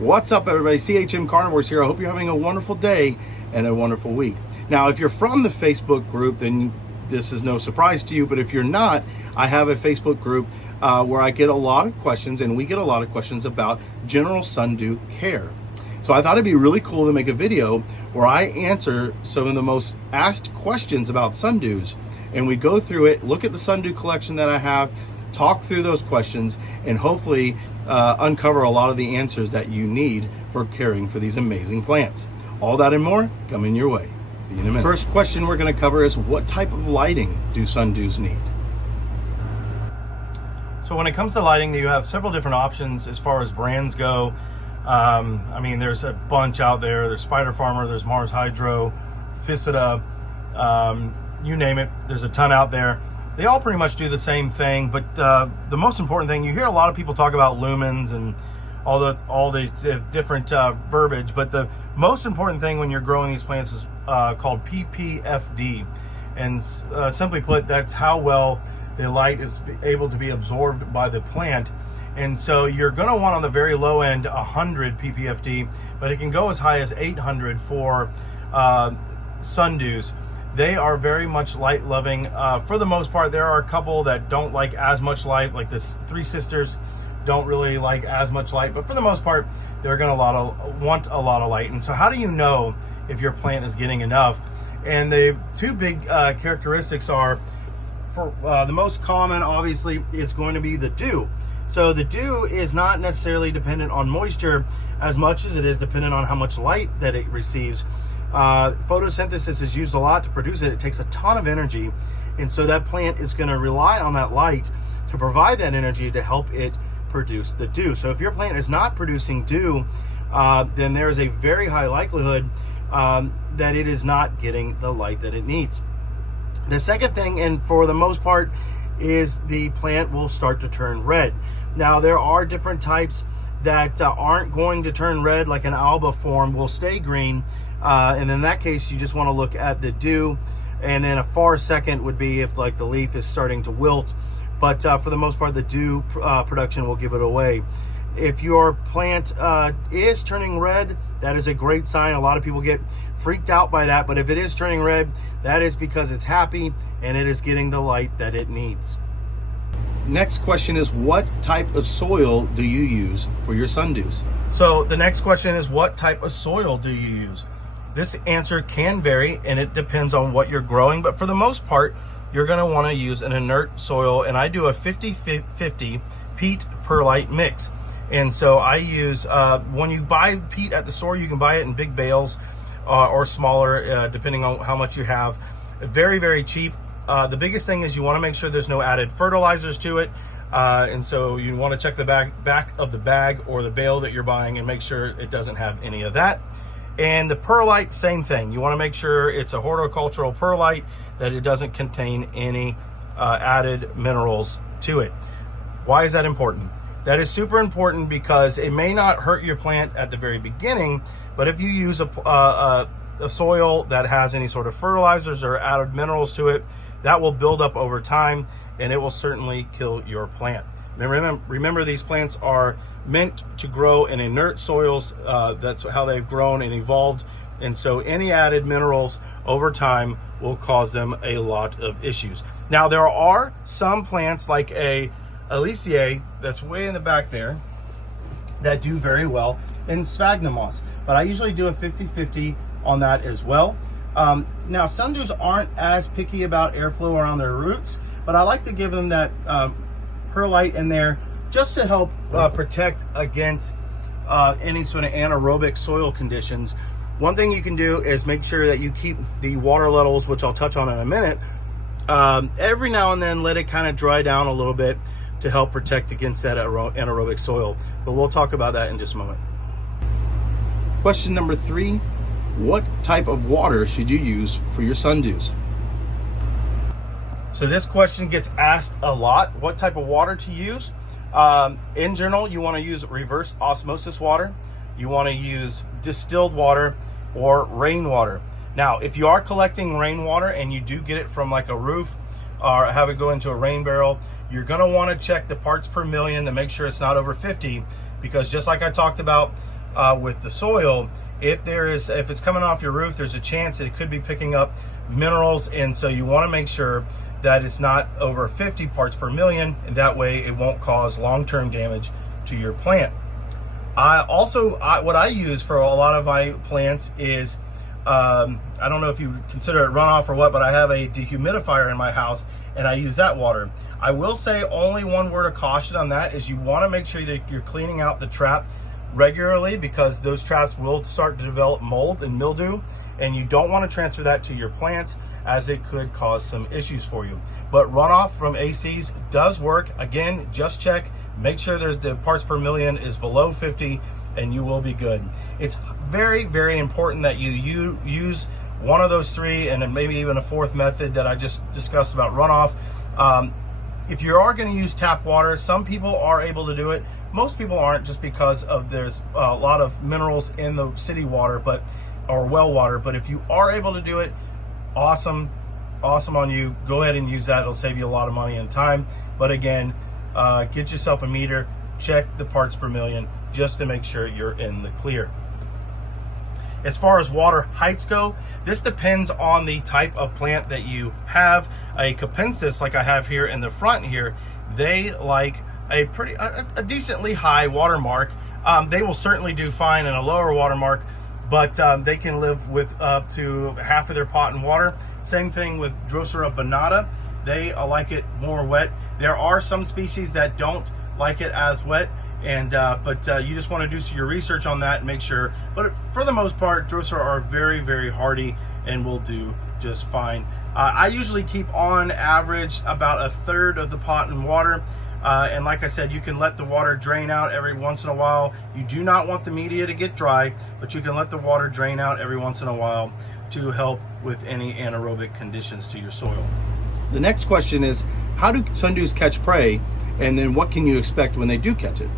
What's up, everybody? CHM Carnivorous here. I hope you're having a wonderful day and a wonderful week. Now, if you're from the Facebook group, then this is no surprise to you, but if you're not, I have a Facebook group where I get a lot of questions, and we get a lot of questions about general sundew care. So I thought it'd be really cool to make a video where I answer some of the most asked questions about sundews, and we go through it, look at the sundew collection that I have, talk through those questions, and hopefully uncover a lot of the answers that you need for caring for these amazing plants. All that and more coming your way. See you in a minute. First question we're going to cover is, what type of lighting do sundews need? So when it comes to lighting, you have several different options as far as brands go. I mean, there's a bunch out there. There's Spider Farmer, there's Mars Hydro, Ficida, you name it. There's a ton out there. They all pretty much do the same thing, but the most important thing, you hear a lot of people talk about lumens and all the different verbiage, but the most important thing when you're growing these plants is called ppfd, and simply put, that's how well the light is able to be absorbed by the plant. And so you're going to want, on the very low end, 100 ppfd, but it can go as high as 800 for sundews. They are very much light loving. For the most part, there are a couple that don't like as much light, like the Three Sisters don't really like as much light, but for the most part, they're going to want a lot of light. And so how do you know if your plant is getting enough? And the two big characteristics are, for the most common, obviously, is going to be the dew. So the dew is not necessarily dependent on moisture as much as it is dependent on how much light that it receives. Photosynthesis is used a lot to produce it. It takes a ton of energy, and so that plant is going to rely on that light to provide that energy to help it produce the dew. So if your plant is not producing dew, then there is a very high likelihood that it is not getting the light that it needs. The second thing, and for the most part, is the plant will start to turn red. Now, there are different types that aren't going to turn red, like an alba form will stay green, and in that case you just want to look at the dew. And then a far second would be if, like, the leaf is starting to wilt, but for the most part, the dew production will give it away. If your plant is turning red, that is a great sign. A lot of people get freaked out by that, but if it is turning red, that is because it's happy and it is getting the light that it needs. Next question is, what type of soil do you use for your sundews? So the next question is, what type of soil do you use? This answer can vary, and it depends on what you're growing, but for the most part, you're going to want to use an inert soil, and I do a 50-50 peat perlite mix. And so I use, when you buy peat at the store, you can buy it in big bales or smaller, depending on how much you have. Very, very cheap. The biggest thing is you want to make sure there's no added fertilizers to it. And so you want to check the back of the bag or the bale that you're buying and make sure it doesn't have any of that. And the perlite, same thing. You want to make sure it's a horticultural perlite, that it doesn't contain any added minerals to it. Why is that important? That is super important because it may not hurt your plant at the very beginning, but if you use a soil that has any sort of fertilizers or added minerals to it, that will build up over time, and it will certainly kill your plant. Remember, these plants are meant to grow in inert soils. That's how they've grown and evolved, and so any added minerals over time will cause them a lot of issues. Now, there are some plants like a Alicia, that's way in the back there, that do very well in sphagnum moss, but I usually do a 50-50 on that as well. Now, sundews aren't as picky about airflow around their roots, but I like to give them that perlite in there just to help protect against any sort of anaerobic soil conditions. One thing you can do is make sure that you keep the water levels, which I'll touch on in a minute, every now and then let it kind of dry down a little bit to help protect against that anaerobic soil. But we'll talk about that in just a moment. Question number 3, what type of water should you use for your sundews? So this question gets asked a lot, what type of water to use. In general, you want to use reverse osmosis water. You want to use distilled water or rainwater. Now, if you are collecting rainwater and you do get it from like a roof or have it go into a rain barrel, you're going to want to check the parts per million to make sure it's not over 50, because just like I talked about with the soil, if it's coming off your roof, there's a chance that it could be picking up minerals, and so you want to make sure that it's not over 50 parts per million, and that way it won't cause long-term damage to your plant. What I use for a lot of my plants is, I don't know if you consider it runoff or what, but I have a dehumidifier in my house, and I use that water. I will say only one word of caution on that is you want to make sure that you're cleaning out the trap regularly, because those traps will start to develop mold and mildew, and you don't want to transfer that to your plants, as it could cause some issues for you. But runoff from ACs does work. Again, just check, make sure the parts per million is below 50, and you will be good. It's very, very important that you use one of those three, and then maybe even a fourth method that I just discussed about runoff. If you are going to use tap water, some people are able to do it. Most people aren't, just because there's a lot of minerals in the city water, or well water. But if you are able to do it, awesome on you. Go ahead and use that. It'll save you a lot of money and time. But again, get yourself a meter, check the parts per million, just to make sure you're in the clear. As far as water heights go, this depends on the type of plant that you have. A capensis, like I have here in the front here, they like a decently high watermark. They will certainly do fine in a lower watermark, but they can live with up to half of their pot in water. Same thing with Drosera bonata. They like it more wet. There are some species that don't like it as wet, and but you just want to do your research on that and make sure. But for the most part, Drosera are very, very hardy and will do just fine. I usually keep on average about a third of the pot in water. And like I said, you can let the water drain out every once in a while. You do not want the media to get dry, but you can let the water drain out every once in a while to help with any anaerobic conditions to your soil. The next question is, how do sundews catch prey, and then what can you expect when they do catch it?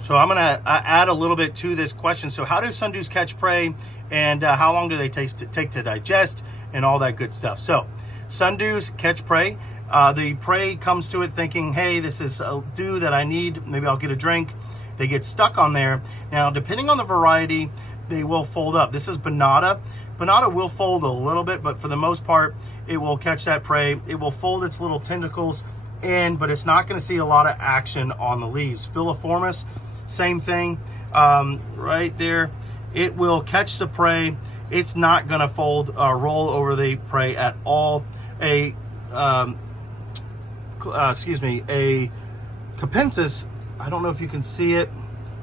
So I'm going to add a little bit to this question. So how do sundews catch prey, and how long do they take to digest, and all that good stuff? So sundews catch prey. The prey comes to it thinking, hey, this is a dew that I need. Maybe I'll get a drink. They get stuck on there. Now, depending on the variety, they will fold up. This is bonata. Bonata will fold a little bit, but for the most part, it will catch that prey. It will fold its little tentacles in, but it's not going to see a lot of action on the leaves. Filiformis, same thing, right there. It will catch the prey. It's not going to fold or roll over the prey at all. A capensis, I don't know if you can see it.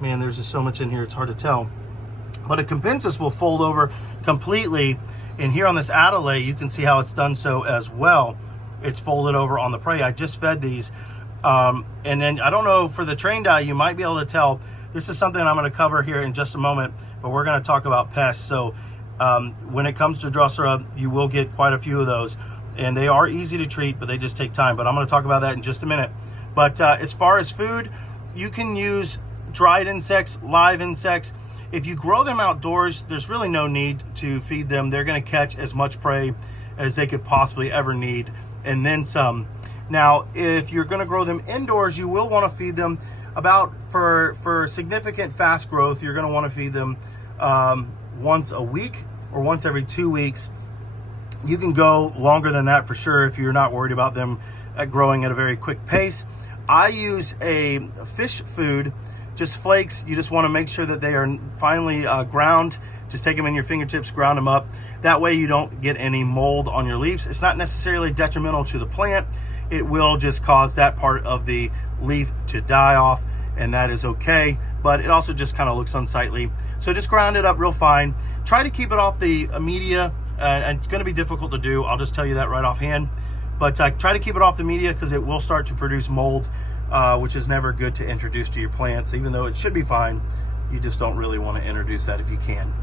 Man, there's just so much in here, it's hard to tell. But a capensis will fold over completely. And here on this adelaide, you can see how it's done so as well. It's folded over on the prey. I just fed these. And then I don't know, for the trained eye, you might be able to tell. This is something I'm going to cover here in just a moment, but we're going to talk about pests. So when it comes to Drosera, you will get quite a few of those. And they are easy to treat, but they just take time. But I'm going to talk about that in just a minute. But as far as food, you can use dried insects, live insects. If you grow them outdoors, there's really no need to feed them. They're going to catch as much prey as they could possibly ever need, and then some. Now, if you're going to grow them indoors, you will want to feed them for significant fast growth, you're going to want to feed them once a week or once every 2 weeks. You can go longer than that for sure if you're not worried about them growing at a very quick pace. I use a fish food, just flakes. You just want to make sure that they are finely ground. Just take them in your fingertips, ground them up. That way you don't get any mold on your leaves. It's not necessarily detrimental to the plant. It will just cause that part of the leaf to die off, and that is okay. But it also just kind of looks unsightly. So just ground it up real fine. Try to keep it off the media, and it's going to be difficult to do. I'll just tell you that right offhand. But try to keep it off the media because it will start to produce mold, which is never good to introduce to your plants. Even though it should be fine, you just don't really want to introduce that if you can.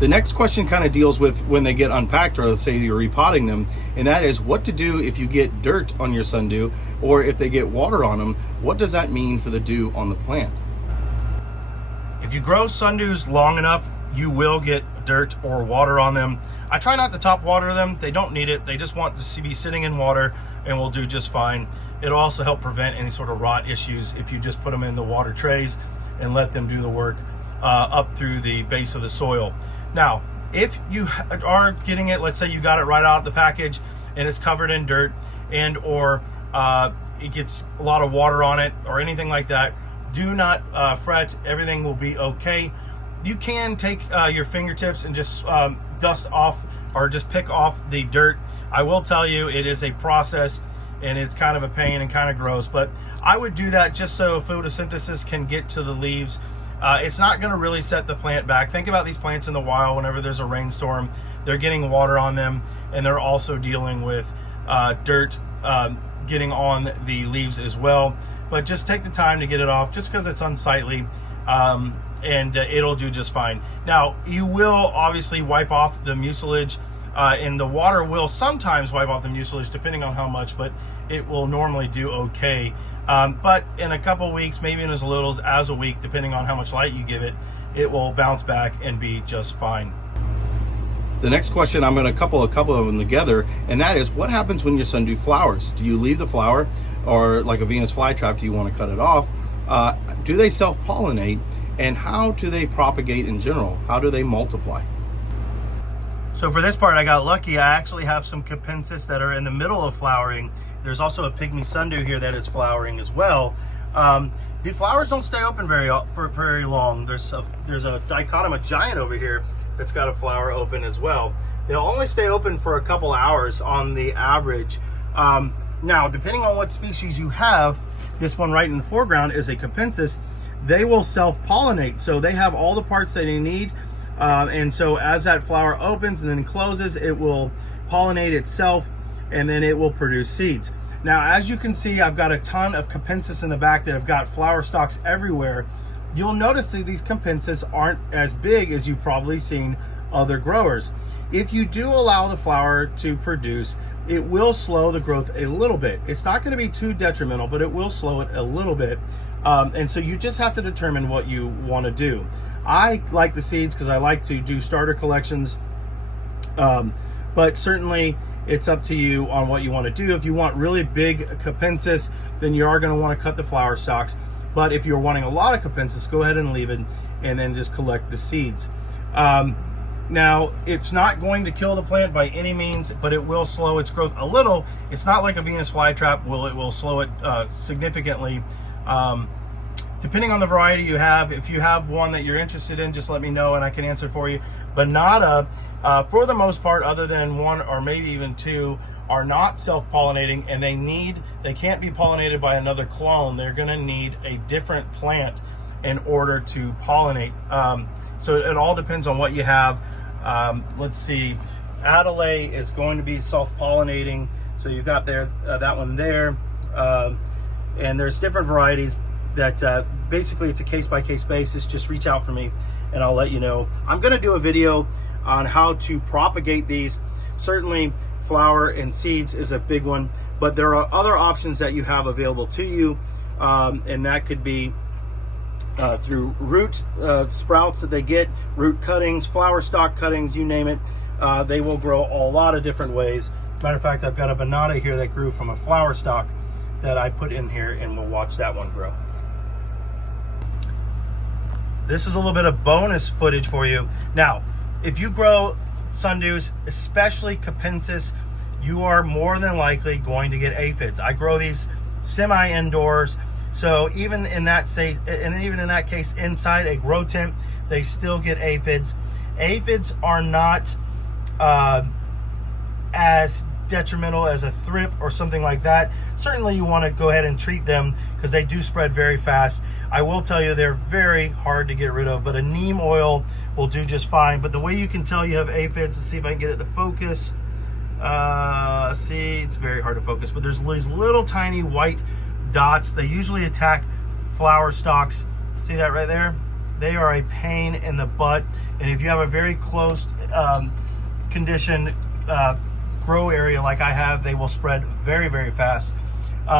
The next question kind of deals with when they get unpacked, or let's say you're repotting them, and that is what to do if you get dirt on your sundew, or if they get water on them. What does that mean for the dew on the plant? If you grow sundews long enough, you will get dirt or water on them. I try not to top water them. They don't need it. They just want to be sitting in water and will do just fine. It'll also help prevent any sort of rot issues if you just put them in the water trays and let them do the work. up through the base of the soil. Now, if you are getting it, let's say you got it right out of the package and it's covered in dirt, and or it gets a lot of water on it or anything like that, do not fret. Everything will be okay. You can take your fingertips and just dust off or just pick off the dirt. I will tell you, it is a process and it's kind of a pain and kind of gross, but I would do that just so photosynthesis can get to the leaves. It's not going to really set the plant back. Think about these plants in the wild. Whenever there's a rainstorm, they're getting water on them, and they're also dealing with dirt getting on the leaves as well. But just take the time to get it off, just because it's unsightly, and it'll do just fine. Now, you will obviously wipe off the mucilage, and the water will sometimes wipe off the mucilage depending on how much, but it will normally do okay. But in a couple weeks, maybe in as little as a week, depending on how much light you give it, it will bounce back and be just fine. The next question, I'm going to couple of them together, and that is, what happens when your sundew flowers? Do you leave the flower, or like a Venus flytrap, do you want to cut it off? Do they self-pollinate, and how do they propagate in general? How do they multiply? So for this part, I got lucky. I actually have some capensis that are in the middle of flowering. There's also a pygmy sundew here that is flowering as well. The flowers don't stay open for very long. There's a dichotoma giant over here that's got a flower open as well. They'll only stay open for a couple hours on the average. Now, depending on what species you have, this one right in the foreground is a capensis. They will self-pollinate, so they have all the parts that they need. And so as that flower opens and then closes, it will pollinate itself, and then it will produce seeds. Now, as you can see, I've got a ton of capensis in the back that have got flower stalks everywhere. You'll notice that these capensis aren't as big as you've probably seen other growers. If you do allow the flower to produce, it will slow the growth a little bit. It's not going to be too detrimental, but it will slow it a little bit. And so you just have to determine what you want to do. I like the seeds because I like to do starter collections, but certainly it's up to you on what you want to do. If you want really big capensis, then you are going to want to cut the flower stalks. But if you're wanting a lot of capensis, go ahead and leave it, and then just collect the seeds. Now, it's not going to kill the plant by any means, but it will slow its growth a little. It's not like a Venus flytrap. It will slow it significantly. Depending on the variety you have, if you have one that you're interested in, just let me know and I can answer for you. Banana, for the most part, other than one or maybe even two, are not self-pollinating, and they can't be pollinated by another clone. They're going to need a different plant in order to pollinate. So it all depends on what you have. Let's see, Adelaide is going to be self-pollinating. So you've got there that one there, and there's different varieties that basically it's a case-by-case basis. Just reach out for me and I'll let you know. I'm going to do a video on how to propagate these. Certainly flower and seeds is a big one, but there are other options that you have available to you, and that could be through root sprouts that they get, root cuttings, flower stalk cuttings, you name it. They will grow a lot of different ways. As a matter of fact, I've got a banana here that grew from a flower stalk that I put in here, and we'll watch that one grow. This is a little bit of bonus footage for you. Now, if you grow sundews, especially capensis, you are more than likely going to get aphids. I grow these semi-indoors, so even in that case, inside a grow tent, they still get aphids. Aphids are not as detrimental as a thrip or something like that. Certainly you want to go ahead and treat them because they do spread very fast. I will tell you they're very hard to get rid of, but a neem oil will do just fine. But the way you can tell you have aphids, let's see if I can get it to focus. See, it's very hard to focus, but there's these little tiny white dots. They usually attack flower stalks. See that right there? They are a pain in the butt. And if you have a very close conditioned grow area like I have, they will spread very, very fast.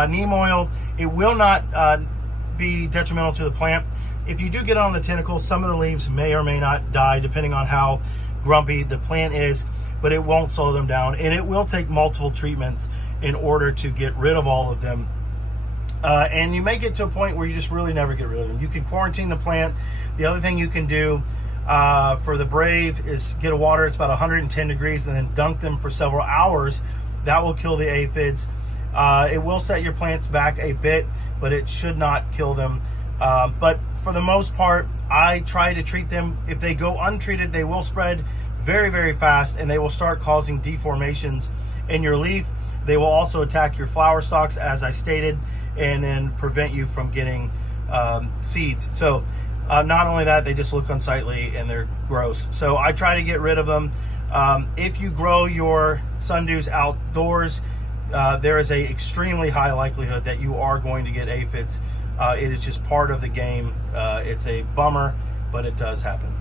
Neem oil, it will not be detrimental to the plant. If you do get on the tentacles, some of the leaves may or may not die depending on how grumpy the plant is, but it won't slow them down, and it will take multiple treatments in order to get rid of all of them. And you may get to a point where you just really never get rid of them. You can quarantine the plant. The other thing you can do for the Brave is get a water, it's about 110 degrees, and then dunk them for several hours. That will kill the aphids. It will set your plants back a bit, but it should not kill them. But for the most part, I try to treat them. If they go untreated, they will spread very, very fast, and they will start causing deformations in your leaf. They will also attack your flower stalks, as I stated, and then prevent you from getting seeds. So not only that, they just look unsightly and they're gross. So I try to get rid of them. If you grow your Sundews outdoors, there is a extremely high likelihood that you are going to get aphids. It is just part of the game. It's a bummer, but it does happen.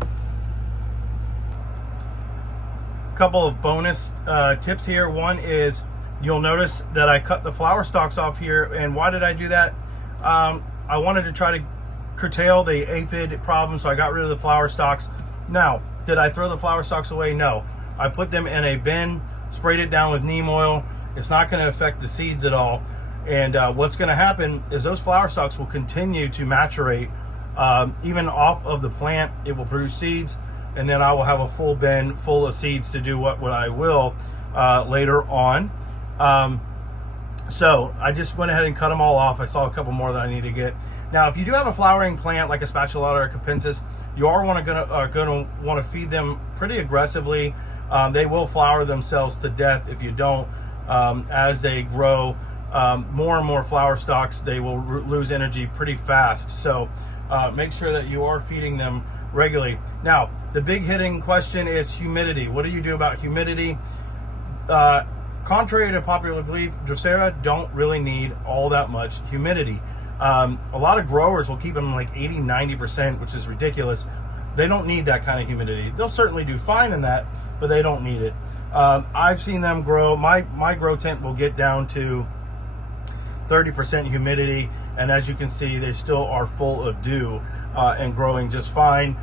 Couple of bonus tips here. One is, you'll notice that I cut the flower stalks off here. And why did I do that? I wanted to try to curtail the aphid problem, so I got rid of the flower stalks. Now, did I throw the flower stalks away? No. I put them in a bin, sprayed it down with neem oil. It's not going to affect the seeds at all. And what's going to happen is those flower stalks will continue to maturate. Even off of the plant, it will produce seeds, and then I will have a full bin full of seeds to do what I will later on. So I just went ahead and cut them all off. I saw a couple more that I need to get. Now, if you do have a flowering plant like a spatulata or a capensis, you are gonna want to feed them pretty aggressively. They will flower themselves to death if you don't. As they grow more and more flower stalks, they will lose energy pretty fast. So make sure that you are feeding them regularly. Now, the big hitting question is humidity. What do you do about humidity? Contrary to popular belief, Drosera don't really need all that much humidity. A lot of growers will keep them like 80-90%, which is ridiculous. They don't need that kind of humidity. They'll certainly do fine in that, but they don't need it. I've seen them grow. My grow tent will get down to 30% humidity, and as you can see, they still are full of dew and growing just fine.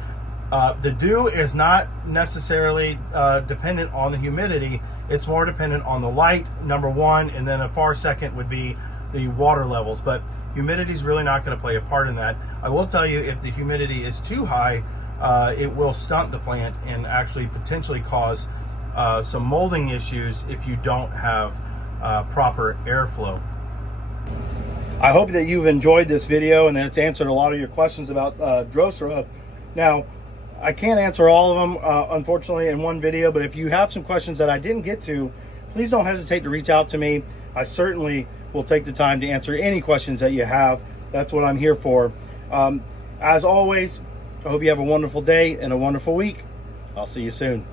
The dew is not necessarily dependent on the humidity. It's more dependent on the light, number one, and then a far second would be the water levels. But humidity is really not going to play a part in that. I will tell you, if the humidity is too high, it will stunt the plant and actually potentially cause some molding issues if you don't have proper airflow. I hope that you've enjoyed this video and that it's answered a lot of your questions about Drosera. Now, I can't answer all of them, unfortunately, in one video, but if you have some questions that I didn't get to, please don't hesitate to reach out to me. I certainly will take the time to answer any questions that you have. That's what I'm here for. As always, I hope you have a wonderful day and a wonderful week. I'll see you soon.